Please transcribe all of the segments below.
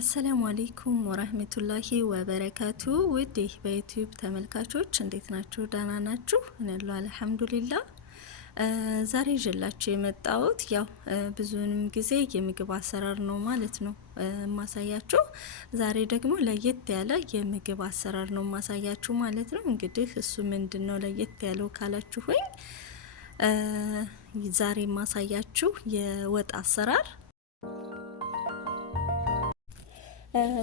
አሰላሙ አለይኩም ወራህመቱላሂ ወበረካቱ። ውድ በዩቲዩብ ተመልካቾች እንዴት ናችሁ? ደህና ናችሁ? እኔ ያለው አልሐምዱሊላህ። ዛሬ ይዤላችሁ የመጣሁት ያው ብዙንም ጊዜ የምግብ አሰራር ነው ማለት ነው ማሳያችሁ። ዛሬ ደግሞ ለየት ያለ የምግብ አሰራር ነው ማሳያችሁ ማለት ነው። እንግዲህ እሱ ምንድነው ለየት ያለው ካላችሁኝ ዛሬ ማሳያችሁ የወጥ አሰራር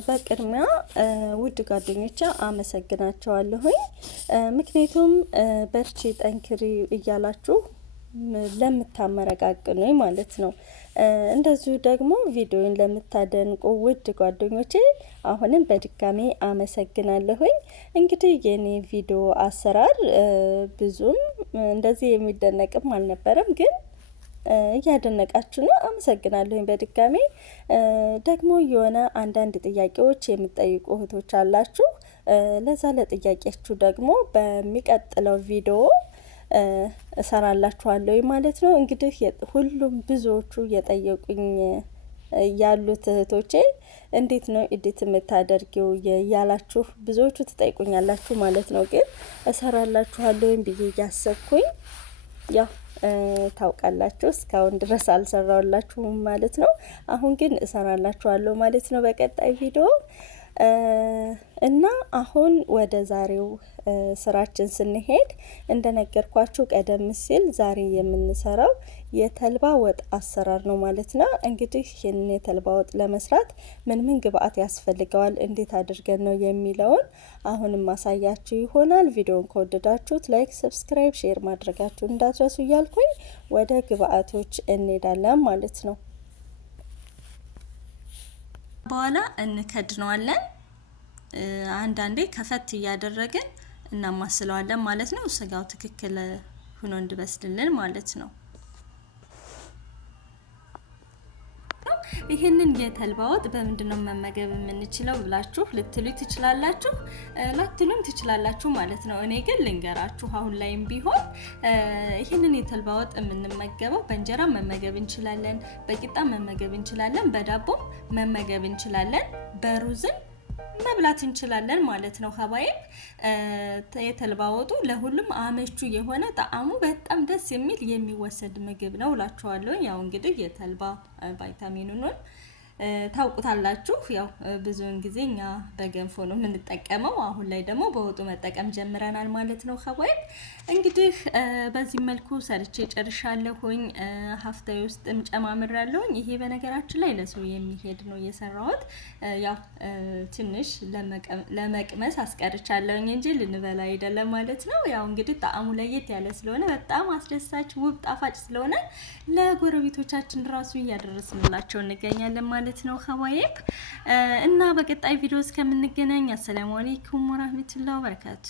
በቅድሚያ ውድ ጓደኞቼ አመሰግናቸዋለሁኝ። ምክንያቱም በርቺ ጠንክሪ እያላችሁ ለምታመረቃቅኑኝ ማለት ነው። እንደዚሁ ደግሞ ቪዲዮን ለምታደንቁ ውድ ጓደኞቼ አሁንም በድጋሚ አመሰግናለሁኝ። እንግዲህ የኔ ቪዲዮ አሰራር ብዙም እንደዚህ የሚደነቅም አልነበረም፣ ግን እያደነቃችሁ ነው። አመሰግናለሁኝ በድጋሚ። ደግሞ የሆነ አንዳንድ ጥያቄዎች የምትጠይቁ እህቶች አላችሁ። ለዛ ለጥያቄያችሁ ደግሞ በሚቀጥለው ቪዲዮ እሰራላችኋለሁ ማለት ነው። እንግዲህ ሁሉም ብዙዎቹ እየጠየቁኝ ያሉት እህቶቼ እንዴት ነው ኤዲት የምታደርጊው ያላችሁ ብዙዎቹ ትጠይቁኛላችሁ ማለት ነው። ግን እሰራላችኋለሁ ብዬ እያሰብኩኝ ያው ታውቃላችሁ እስካሁን ድረስ አልሰራውላችሁም ማለት ነው። አሁን ግን እሰራላችኋለሁ ማለት ነው በቀጣይ ቪዲዮ። እና አሁን ወደ ዛሬው ስራችን ስንሄድ እንደነገርኳችሁ ቀደም ሲል ዛሬ የምንሰራው የተልባ ወጥ አሰራር ነው ማለት ነው። እንግዲህ ይህንን የተልባ ወጥ ለመስራት ምን ምን ግብአት ያስፈልገዋል፣ እንዴት አድርገን ነው የሚለውን አሁንም ማሳያችሁ ይሆናል። ቪዲዮን ከወደዳችሁት ላይክ፣ ሰብስክራይብ፣ ሼር ማድረጋችሁን እንዳትረሱ እያልኩኝ ወደ ግብአቶች እንሄዳለን ማለት ነው። በኋላ እንከድነዋለን። አንዳንዴ ከፈት እያደረግን እናማስለዋለን ማለት ነው። ስጋው ትክክል ሆኖ እንዲበስልልን ማለት ነው። ይሄንን የተልባ ወጥ በምንድነው መመገብ የምንችለው ብላችሁ ልትሉ ትችላላችሁ፣ ላትሉም ትችላላችሁ ማለት ነው። እኔ ግን ልንገራችሁ አሁን ላይም ቢሆን ይሄንን የተልባ ወጥ የምንመገበው በእንጀራ መመገብ እንችላለን፣ በቂጣ መመገብ እንችላለን፣ በዳቦ መመገብ እንችላለን፣ በሩዝም መብላት እንችላለን ማለት ነው። ሀባይብ የተልባ ወጡ ለሁሉም አመቹ የሆነ ጣዕሙ በጣም ደስ የሚል የሚወሰድ ምግብ ነው እላችኋለሁ። ያው እንግዲህ የተልባ ቫይታሚኑን ታውቁታላችሁ። ያው ብዙውን ጊዜ እኛ በገንፎ ነው የምንጠቀመው። አሁን ላይ ደግሞ በወጡ መጠቀም ጀምረናል ማለት ነው። ሀባይብ እንግዲህ በዚህ መልኩ ሰርቼ ጨርሻለሁኝ። ሀፍታዬ ውስጥም ጨማምራለሁኝ። ይሄ በነገራችን ላይ ለሰው የሚሄድ ነው የሰራሁት። ያው ትንሽ ለመቅመስ አስቀርቻለሁኝ እንጂ ልንበላ አይደለም ማለት ነው። ያው እንግዲህ ጣዕሙ ለየት ያለ ስለሆነ በጣም አስደሳች፣ ውብ፣ ጣፋጭ ስለሆነ ለጎረቤቶቻችን ራሱ እያደረስንላቸው እንገኛለን ማለት ነው ሀባይብ። እና በቀጣይ ቪዲዮ እስከምንገናኝ አሰላሙ አለይኩም ወራህመቱላሂ ወበረካቱ።